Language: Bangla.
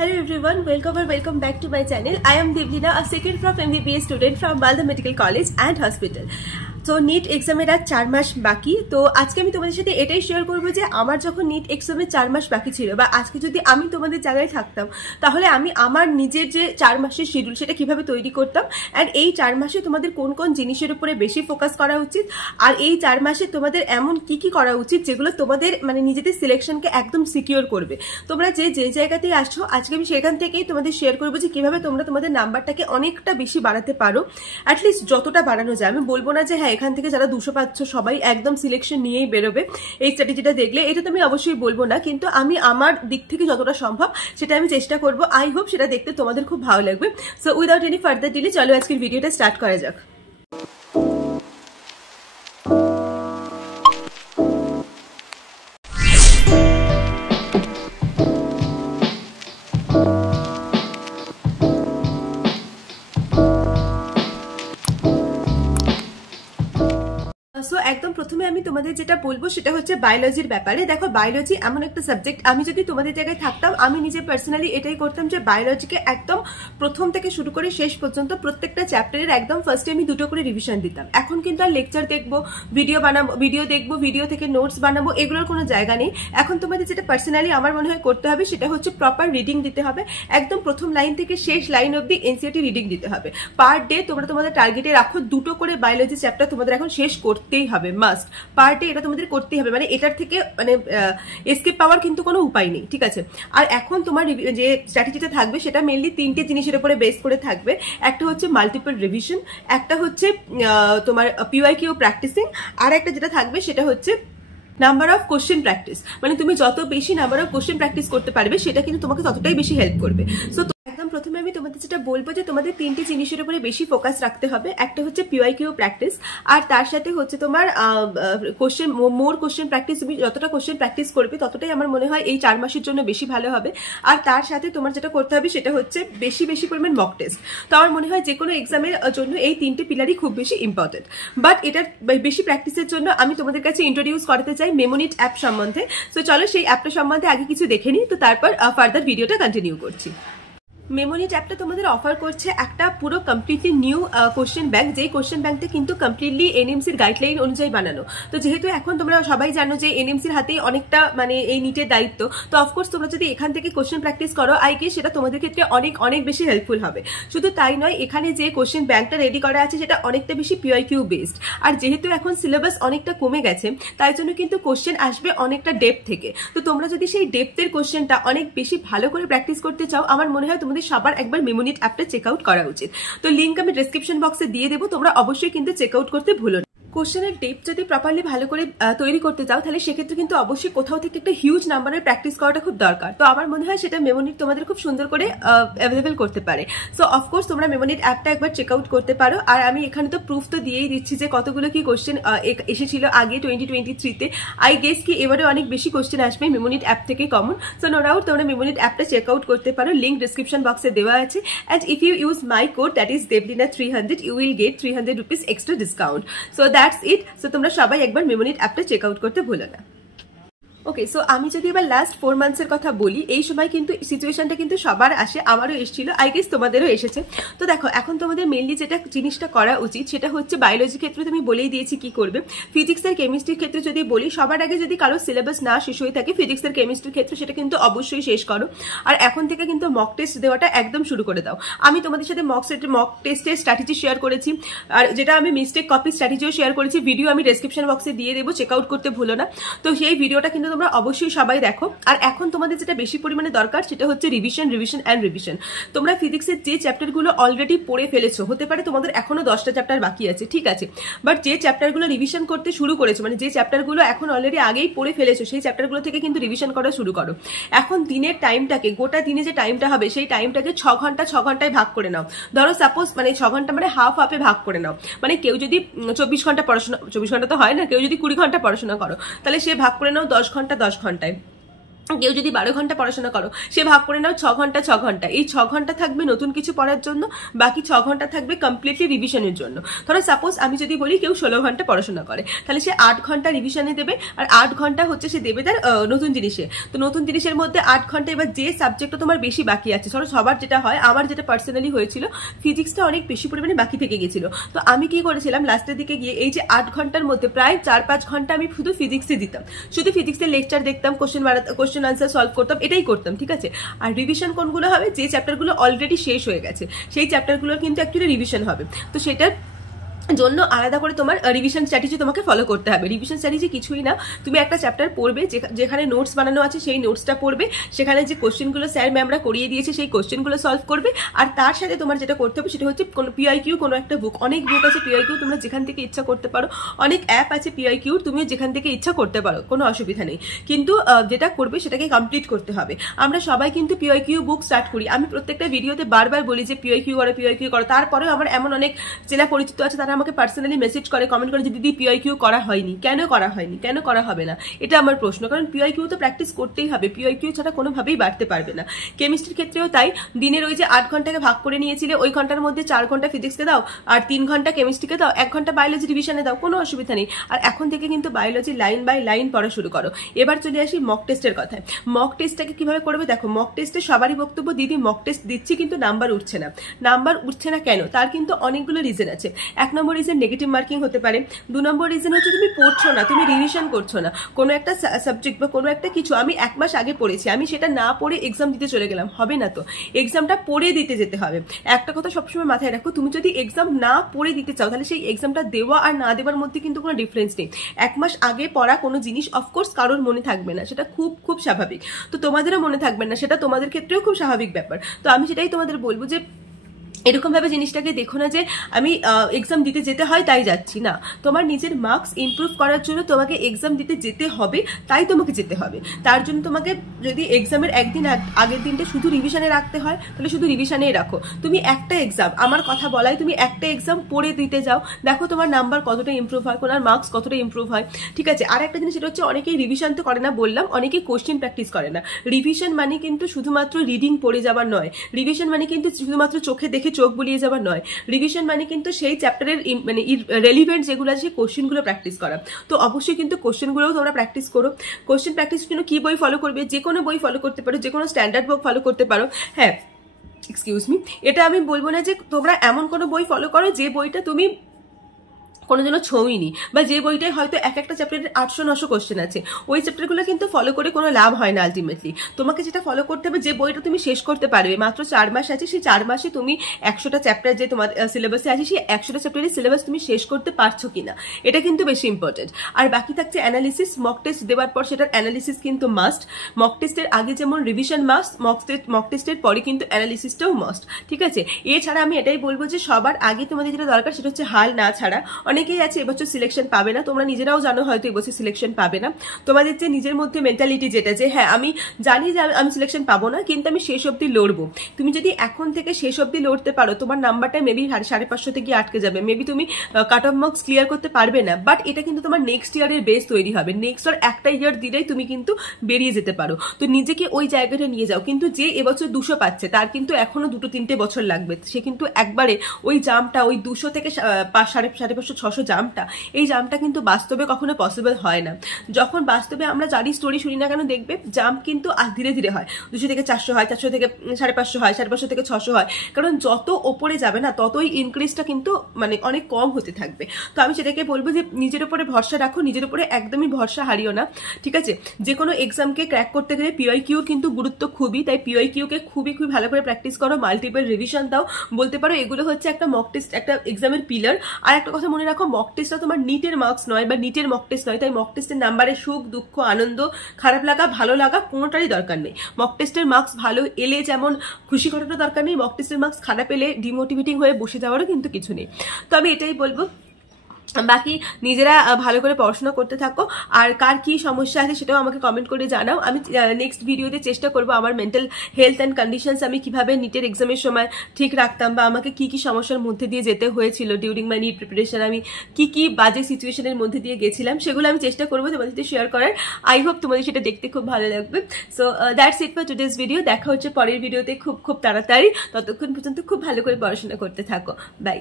Hello everyone, welcome back to my channel. I am Devlina, a second from MBBS student from Malda Medical College and Hospital. তো নিট এক্সামের আর 4 মাস বাকি। তো আজকে আমি তোমাদের সাথে এটাই শেয়ার করবো যে আমার যখন নিট এক্সামের 4 মাস বাকি ছিল, বা আজকে যদি আমি তোমাদের জায়গায় থাকতাম তাহলে আমি আমার নিজের যে 4 মাসের শিডিউল সেটা কিভাবে তৈরি করতাম, অ্যান্ড এই 4 মাসে তোমাদের কোন কোন জিনিসের উপরে বেশি ফোকাস করা উচিত, আর এই 4 মাসে তোমাদের এমন কি কি করা উচিত যেগুলো তোমাদের মানে নিজেদের সিলেকশনকে একদম সিকিউর করবে। তোমরা যে জায়গাতেই আসছো আজকে আমি সেখান থেকেই তোমাদের শেয়ার করবো যে কিভাবে তোমরা তোমাদের নাম্বারটাকে অনেকটা বেশি বাড়াতে পারো, অ্যাটলিস্ট যতটা বাড়ানো যায়। আমি বলবো না যে হ্যাঁ এখান থেকে যারা 200 পাচ্ছ সবাই একদম সিলেকশন নিয়েই বেরোবে এই স্ট্র্যাটেজিটা দেখলে, এটা তো আমি অবশ্যই বলবো না, কিন্তু আমি আমার দিক থেকে যতটা সম্ভব সেটা আমি চেষ্টা করবো। আই হোপ সেটা দেখতে তোমাদের খুব ভালো লাগবে। So without any further delay চলো আজকের ভিডিওটা স্টার্ট করা যাক। সো একদম প্রথমে আমি তোমাদের যেটা বলবো সেটা হচ্ছে বায়োলজির ব্যাপারে। দেখো বায়োলজি এমন একটা সাবজেক্ট, আমি যদি তোমাদের জায়গায় থাকতাম আমি নিজে পার্সোনালি এটাই করতাম যে বায়োলজিকে একদম প্রথম থেকে শুরু করে শেষ পর্যন্ত প্রত্যেকটা চ্যাপ্টারের একদম ফার্স্টে আমি 2টো করে রিভিশন দিতাম। এখন কিন্তু আর লেকচার দেখবো, ভিডিও দেখবো, ভিডিও থেকে নোটস বানাবো, এগুলোর কোনো জায়গা নেই। এখন তোমাদের যেটা পার্সোনালি আমার মনে হয় করতে হবে সেটা হচ্ছে প্রপার রিডিং দিতে হবে। একদম প্রথম লাইন থেকে শেষ লাইন অব্দি এনসিইআরটি রিডিং দিতে হবে। পার ডে তোমরা তোমাদের টার্গেটে রাখো 2টো করে বায়োলজি চ্যাপ্টার তোমাদের এখন শেষ করতেই হবে, মাস্ট। পার ডে এটা তোমাদের করতেই হবে, মানে এটার থেকে মানে এসকেপ পাওয়ার কিন্তু কোনো উপায় নেই, ঠিক আছে? আর এখন তোমার যে স্ট্র্যাটেজিটা থাকবে সেটা মেইনলি 3টে জিনিসের উপরে বেস করে থাকবে। একটা হচ্ছে মাল্টিপল রিভিশন, একটা হচ্ছে তোমার পিওয়াইকিউ প্র্যাকটিসিং, আর একটা যেটা থাকবে সেটা হচ্ছে নাম্বার অফ কোশ্চেন প্র্যাকটিস। মানে তুমি যত বেশি নাম্বার অফ কোশ্চেন প্র্যাকটিস করতে পারবে সেটা কিন্তু তোমাকে ততটাই বেশি হেল্প করবে। সো একদম প্রথমে আমি তোমাদের যেটা বলবো যে তোমাদের 3টে জিনিসের উপরে বেশি ফোকাস রাখতে হবে। একটা হচ্ছে পিওয়াইকিউ প্র্যাকটিস, আর তার সাথে হচ্ছে তোমার মোর কোশ্চেন প্র্যাকটিস। তুমি যতটা কোশ্চেন প্র্যাকটিস করবে ততটাই আমার মনে হয় এই 4 মাসের জন্য বেশি ভালো হবে। আর তার সাথে তোমার যেটা করতে হবে সেটা হচ্ছে বেশি পরিমাণ মক টেস্ট। তো আমার মনে হয় যে কোনো এক্সামের জন্য এই 3টে পিলারই খুব বেশি ইম্পর্টেন্ট। বাট এটার বেশি প্র্যাকটিসের জন্য আমি তোমাদের কাছে ইন্ট্রোডিউস করতে চাই মেমোনিট অ্যাপ সম্বন্ধে। সো চলো সেই অ্যাপটা সম্বন্ধে আগে কিছু দেখে নিই, তো তারপর ফার্দার ভিডিওটা কন্টিনিউ করছি। মেমোনিট অ্যাপটা তোমাদের অফার করছে একটা পুরো কমপ্লিটলি নিউ কোশ্চেন ব্যাংক, যেই কোশ্চেন ব্যাংকটা কিন্তু কমপ্লিটলি এনএমসির গাইডলাইন অনুযায়ী বানানো। তো যেহেতু এখন তোমরা সবাই জানো যে এনএমসির হাতেই অনেকটা মানে এই নিটের দায়িত্ব, তো অফকোর্স তোমরা যদি এখান থেকে কোশ্চেন প্র্যাকটিস করো আই গেস সেটা তোমাদের ক্ষেত্রে অনেক বেশি হেল্পফুল হবে। শুধু তাই নয়, এখানে যে কোশ্চেন ব্যাংকটা রেডি করা আছে সেটা অনেকটা বেশি পিওয়াইকিউ বেসড। আর যেহেতু এখন সিলেবাস অনেকটা কমে গেছে তাই জন্য কিন্তু কোশ্চেন আসবে অনেকটা ডেপথ থেকে। তো তোমরা যদি সেই ডেপথের কোশ্চেনটা অনেক বেশি ভালো করে প্র্যাকটিস করতে চাও আমার মনে হয় তোমাদের সবার একবার মেমোনিট অ্যাপটা চেক আউট করা উচিত। তো লিঙ্ক আমি ডেসক্রিপশন বক্সে দিয়ে দেবো, তোমরা অবশ্যই কিন্তু চেক আউট করতে ভুলো না। কোশ্চেনের ডেপথ যদি প্রপারলি ভালো করে তৈরি করতে চাও তাহলে সেক্ষেত্রে কিন্তু অবশ্যই কোথাও থেকে একটা হিউজ নাম্বারের প্র্যাকটিস করাটা খুব দরকার। তো আমার মনে হয় সেটা মেমোনিট তোমাদের খুব সুন্দর করে অ্যাভেলেবেল করতে পারে। সো অফকোর্স তোমরা মেমোনিট অ্যাপটা একবার চেক আউট করতে পারো। আর আমি এখানে তো প্রুফ তো দিয়েই দিচ্ছি যে কতগুলো কি কোশ্চেন এসেছিল আগে 2023-তে। আই গেস কি এবারে অনেক বেশি কোশ্চেন আসবে মেমোনিট অ্যাপ থেকে কমন। সো নো ডাউট তোমরা মেমোনিট অ্যাপটা চেক আউট করতে পারো, লিঙ্ক ডিসক্রিপশন বক্সে দেওয়া আছে। And if you use my code that is devlina300 you will get 300 rupees extra discount. So that's it. So তোমরা সবাই একবার মেমোনিট অ্যাপটা চেক আউট করতে ভুলো না। ওকে, সো আমি যদি এবার লাস্ট 4 মান্থসের কথা বলি, এই সময় কিন্তু সিচুয়েশনটা কিন্তু সবার আসে, আমারও এসেছিল, আই গেস তোমাদেরও এসেছে। তো দেখো এখন তোমাদের মেনলি যেটা জিনিসটা করা উচিত সেটা হচ্ছে বায়োলজির ক্ষেত্রে তুমি বলেই দিয়েছি কি করবে। ফিজিক্স আর কেমিস্ট্রির ক্ষেত্রে যদি বলি, সবার আগে যদি কারো সিলেবাস না শেষ হয়ে থাকে ফিজিক্স আর কেমিস্ট্রির ক্ষেত্রে সেটা কিন্তু অবশ্যই শেষ করো। আর এখন থেকে কিন্তু মক টেস্ট দেওয়াটা একদম শুরু করে দাও। আমি তোমাদের সাথে মক টেস্টের স্ট্র্যাটেজি শেয়ার করেছি, আর যেটা আমি মিস্টেক কপি স্ট্র্যাটেজিও শেয়ার করেছি, ভিডিও আমি ডেসক্রিপশন বক্সে দিয়ে দেবো, চেক আউট করতে ভুলো না। তো সেই ভিডিওটা কিন্তু তোমরা অবশ্যই সবাই দেখো। আর এখন তোমাদের যেটা বেশি পরিমাণে দরকার সেটা হচ্ছে রিভিশন। তোমরা ফিজিক্সের যে চ্যাপ্টারগুলো অলরেডি পড়ে ফেলেছো, হতে পারে তোমাদের এখনো 10টা চ্যাপ্টার বাকি আছে, ঠিক আছে, বাট যে চ্যাপ্টারগুলো রিভিশন করতে শুরু করেছো, মানে যে চ্যাপ্টারগুলো এখন অলরেডি আগেই পড়ে ফেলেছো সেই চ্যাপ্টারগুলো থেকে কিন্তু রিভিশন করা শুরু করো। এখন দিনের টাইমটাকে, গোটা দিনে যে টাইমটা হবে সেই টাইমটাকে 6 ঘন্টায় ভাগ করে নাও। ধরো সাপোজ মানে 6 ঘন্টা মানে হাফে ভাগ করে নাও। মানে কেউ যদি 24 ঘন্টা পড়াশোনা, 24 ঘন্টা তো হয় না, কেউ যদি 20 ঘন্টা পড়াশোনা করো তাহলে সে ভাগ করে নাও 10 ঘন্টায়। কেউ যদি 12 ঘন্টা পড়াশোনা করো, সে ভাগ করে নাও 6 ঘন্টা 6 ঘন্টা, এই 6 ঘন্টা থাকবে নতুন কিছু পড়ার জন্য, বাকি 6 ঘন্টা থাকবে কমপ্লিটলি রিভিশনের জন্য। ধরো সাপোজ আমি যদি বলি কেউ 16 ঘন্টা পড়াশোনা করে, তাহলে সে 8 ঘন্টা রিভিশনে দেবে, আর 8 ঘন্টা হচ্ছে সে দেবে তার নতুন জিনিসে। তো নতুন জিনিসের মধ্যে 8 ঘন্টা, এবার যে সাবজেক্টটা তোমার বেশি বাকি আছে, ধরো সবার যেটা হয়, আমার যেটা পার্সোনালি হয়েছিল, ফিজিক্সটা অনেক বেশি পরিমাণে বাকি থেকে গেছিল। তো আমি কি করেছিলাম, লাস্টের দিকে গিয়ে এই যে 8 ঘন্টার মধ্যে প্রায় 4-5 ঘন্টা আমি শুধু ফিজিক্সে দিতাম, শুধু ফিজিক্সের লেকচার দেখতাম, কোশ্চেন আনসার সলভ করতাম, এটাই করতাম, ঠিক আছে। আর রিভিশন কোনগুলো হবে, যে চ্যাপ্টারগুলো অলরেডি শেষ হয়ে গেছে সেই চ্যাপ্টারগুলো কিন্তু অ্যাকচুয়ালি রিভিশন হবে। তো সেটার জন্য আলাদা করে তোমার রিভিশন স্ট্র্যাটেজি তোমাকে ফলো করতে হবে। রিভিশন স্ট্র্যাটেজি কিছুই না, তুমি একটা চ্যাপ্টার পড়বে, যেখানে নোটস বানানো আছে সেই নোটসটা পড়বে, সেখানে যে কোশ্চেনগুলো স্যার ম্যামরা করিয়ে দিয়েছে সেই কোশ্চেনগুলো সলভ করবে, আর তার সাথে তোমার যেটা করতে হবে সেটা হচ্ছে কোনো পিআইকিউ, কোনো একটা বুক, অনেক বুক আছে পিআইকিউ, তোমরা যেখান থেকে ইচ্ছা করতে পারো, অনেক অ্যাপ আছে পিআইকিউ, তুমিও যেখান থেকে ইচ্ছা করতে পারো, কোনো অসুবিধা নেই, কিন্তু যেটা করবে সেটাকে কমপ্লিট করতে হবে। আমরা সবাই কিন্তু পিআইকিউ বুক স্টার্ট করি, আমি প্রত্যেকটা ভিডিওতে বারবার বলি যে পিআইকিউ করো, তারপরেও আমার এমন অনেক চেনা পরিচিত আছে, তারা আমাকে পার্সোনালি মেসেজ করে, কমেন্ট করে যে দিদি পিআইকিউ করা হয়নি, কেন করা হয়নি, কেন করা হবে না, এটা আমার প্রশ্ন। কারণ পিআইকিউ তো প্র্যাকটিস করতেই হবে, পিআইকিউ ছাড়া কোনোভাবেই বাড়তে পারবে না। কেমিস্ট্রির ক্ষেত্রেও তাই, দিনের ওই যে 8 ঘন্টাকে ভাগ করে নিয়েছিলে, ওই ঘন্টার মধ্যে 4 ঘন্টা ফিজিক্সকে দাও, আর 3 ঘন্টা কেমিস্ট্রিকে দাও, 1 ঘন্টা বায়োলজি রিভিশনে দাও, কোনো অসুবিধা নেই। আর এখন থেকে কিন্তু বায়োলজি লাইন বাই লাইন পড়া শুরু করো। এবার চলে আসি মক টেস্টের কথায়। মক টেস্টটাকে কিভাবে করবে দেখো, মক টেস্টে সবারই বক্তব্য দিদি মক টেস্ট দিচ্ছি কিন্তু নাম্বার উঠছে না। নাম্বার উঠছে না কেন, তার কিন্তু অনেকগুলো রিজন আছে। 1 নম্বর রিজন নেগেটিভ মার্কিং হতে পারে, 2 নম্বর রিজন হচ্ছে তুমি পড়ছো না, তুমি রিভিশন করছো না, কোনো একটা সাবজেক্ট বা কোনো একটা কিছু আমি 1 মাস আগে পড়েছি, আমি সেটা না পড়ে এক্সাম দিতে চলে গেলাম, হবে না। তো এক্সামটা পড়ে দিতে যেতে হবে। একটা কথা সবসময় মাথায় রাখো, তুমি যদি এক্সাম না পড়ে দিতে চাও, তাহলে সেই এক্সামটা দেওয়া আর না দেওয়ার মধ্যে কিন্তু কোনো ডিফারেন্স নেই। 1 মাস আগে পড়া কোনো জিনিস অফকোর্স কারোর মনে থাকবে না, সেটা খুব খুব স্বাভাবিক। তো তোমাদেরও মনে থাকবে না, সেটা তোমাদের ক্ষেত্রেও খুব স্বাভাবিক ব্যাপার। তো আমি সেটাই তোমাদের বলবো যে এরকম ভাবে জিনিসটাকে দেখো না যে আমি এক্সাম দিতে যেতে হয় তাই যাচ্ছি না। তোমার নিজের মার্কস ইমপ্রুভ করার জন্য তোমাকে এক্সাম দিতে যেতে হবে, তাই তোমাকে যেতে হবে। তার জন্য তোমাকে যদি এক্সামের একদিন আগের দিনটা শুধু রিভিশনে রাখতে হয়, তাহলে শুধু রিভিশনেই রাখো। তুমি একটা এক্সাম, আমার কথা বলাই, তুমি একটা এক্সাম পড়ে দিতে যাও, দেখো তোমার নাম্বার কতটা ইমপ্রুভ হয়, কোনার মার্কস কতটা ইমপ্রুভ হয়, ঠিক আছে। আর একটা জিনিস, সেটা হচ্ছে অনেকেই রিভিশন তো করে না, বললাম অনেকেই কোশ্চেন প্র্যাকটিস করে না। রিভিশন মানে কিন্তু শুধুমাত্র রিডিং পড়ে যাবার নয়, রিভিশন মানে কিন্তু শুধুমাত্র চোখে দেখে চোখ বুলিয়ে যাওয়া নয়, রিভিশন মানে কিন্তু সেই চ্যাপ্টারের মানে রেলিভেন্ট যেগুলো আছে সেই কোশ্চেনগুলো প্র্যাকটিস করা। তো অবশ্যই কিন্তু কোশ্চেনগুলোও তোমরা প্র্যাকটিস করো। কোশ্চেন প্র্যাকটিস জন্য কি বই ফলো করবে, যে কোনো বই ফলো করতে পারো, যে কোনো স্ট্যান্ডার্ড বুক ফলো করতে পারো। হ্যাঁ, এক্সকিউজ মি, এটা আমি বলবো না যে তোমরা এমন কোনো বই ফলো করো যে বইটা তুমি কোনো জন্য ছৌইনি, বা যে বইটায় হয়তো একটা চ্যাপ্টারের 800-900 কোশ্চেন আছে, ওই চ্যাপ্টারগুলো কিন্তু ফলো করে কোনো লাভ হয় না। আলটিমেটলি তোমাকে যেটা ফলো করতে হবে, যে বইটা তুমি শেষ করতে পারবে, মাত্র 4 মাস আছে, সেই 4 মাসে তুমি 100টা চ্যাপ্টার যে তোমার সিলেবাসে আছে, সেই 100টা চ্যাপ্টারের সিলেবাস তুমি শেষ করতে পারছো কিনা, এটা কিন্তু বেশি ইম্পর্টেন্ট। আর বাকি থাকছে অ্যানালিসিস। মক টেস্ট দেওয়ার পর সেটার অ্যানালিসিস কিন্তু মাস্ট। মক টেস্টের আগে যেমন রিভিশন মাস্ট, মক টেস্টের পরে কিন্তু অ্যানালিসিসটাও মাস্ট, ঠিক আছে। এছাড়া আমি এটাই বলবো যে সবার আগে তোমাদের যেটা দরকার সেটা হচ্ছে হাল না ছাড়া। অনেকেই আছে এবছর সিলেকশন পাবে না, তোমরা নিজেরাও জানো হয়তো এবছর সিলেকশন পাবে না। তোমাদের যে নিজের মধ্যে মেন্টালিটি যেটা, যে হ্যাঁ আমি জানি যে আমি সিলেকশন পাবো না, কিন্তু আমি শেষ অব্দি লড়বো, তুমি যদি এখন থেকে শেষ অব্দি লড়তে পারো, তোমার নাম্বারটা মেবি 550 গিয়ে আটকে যাবে, মেবি তুমি কাট অফ মার্কস ক্লিয়ার করতে পারবে না, বাট এটা কিন্তু তোমার নেক্সট ইয়ারের বেস তৈরি হবে। নেক্সট আর একটা ইয়ার দিলেই তুমি কিন্তু বেরিয়ে যেতে পারো। তো নিজেকে ওই জায়গাটা নিয়ে যাও। কিন্তু যে এবছর 200 পাচ্ছে, তার কিন্তু এখনো 2-3টে বছর লাগবে, সে কিন্তু একবারে ওই জামটা, ওই 200 থেকে 550-600 জামটা, এই জামটা কিন্তু বাস্তবে কখনো পসিবল হয় না। যখন বাস্তবে আমরা যারই স্টোরি শুনি না কেন, দেখবে জাম কিন্তু ধীরে ধীরে হয়, 200 থেকে 400 হয়, 400 থেকে 550 হয়, 550 থেকে 600 হয়, কারণ যত ওপরে যাবে না ততই ইনক্রিজটা কিন্তু মানে অনেক কম হতে থাকবে। তো আমি সেটাকে বলবো যে নিজের উপরে ভরসা রাখো, নিজের উপরে একদমই ভরসা হারিও না, ঠিক আছে। যে কোনো এক্সামকে ক্র্যাক করতে গেলে পিআইকিউর কিন্তু গুরুত্ব খুবই, তাই পিআইকিউকে খুবই খুবই ভালো করে প্র্যাকটিস করো, মাল্টিপল রিভিশন দাও, বলতে পারো এগুলো হচ্ছে একটা মক টেস্ট, একটা এক্সামের পিলার। আর একটা কথা মনে রাখো, মক টেস্টটা তোমার নিটের মার্কস নয় বা নিটের মক টেস্ট নয়, তাই মক টেস্টের নাম্বারে সুখ দুঃখ আনন্দ খারাপ লাগা ভালো লাগা কোনোটারই দরকার নেই। মক টেস্টের মার্কস ভালো এলে যেমন খুশি করাটা দরকার নেই, মক টেস্টের মার্কস খারাপ এলে ডিমোটিভেটিং হয়ে বসে যাওয়ারও কিন্তু কিছু নেই। তো আমি এটাই বলবো, বাকি নিজেরা ভালো করে পড়াশোনা করতে থাকো। আর কার কি সমস্যা আছে সেটাও আমাকে কমেন্ট করে জানাও। আমি নেক্সট ভিডিওতে চেষ্টা করবো আমার মেন্টাল হেলথ অ্যান্ড কন্ডিশনস আমি কিভাবে নিটের এক্সামের সময় ঠিক রাখতাম, বা আমাকে কি কি সমস্যার মধ্যে দিয়ে যেতে হয়েছিল ডিউরিং মাই নিট প্রিপারেশন, আমি কি কি বাজে সিচুয়েশনের মধ্যে দিয়ে গেছিলাম, সেগুলো আমি চেষ্টা করবো তোমাদের সাথে শেয়ার করার। আই হোপ তোমাদের সেটা দেখতে খুব ভালো লাগবে। So that's it for today's video. দেখা হচ্ছে পরের ভিডিওতে খুব খুব তাড়াতাড়ি। ততক্ষণ পর্যন্ত খুব ভালো করে পড়াশোনা করতে থাকো। বাই।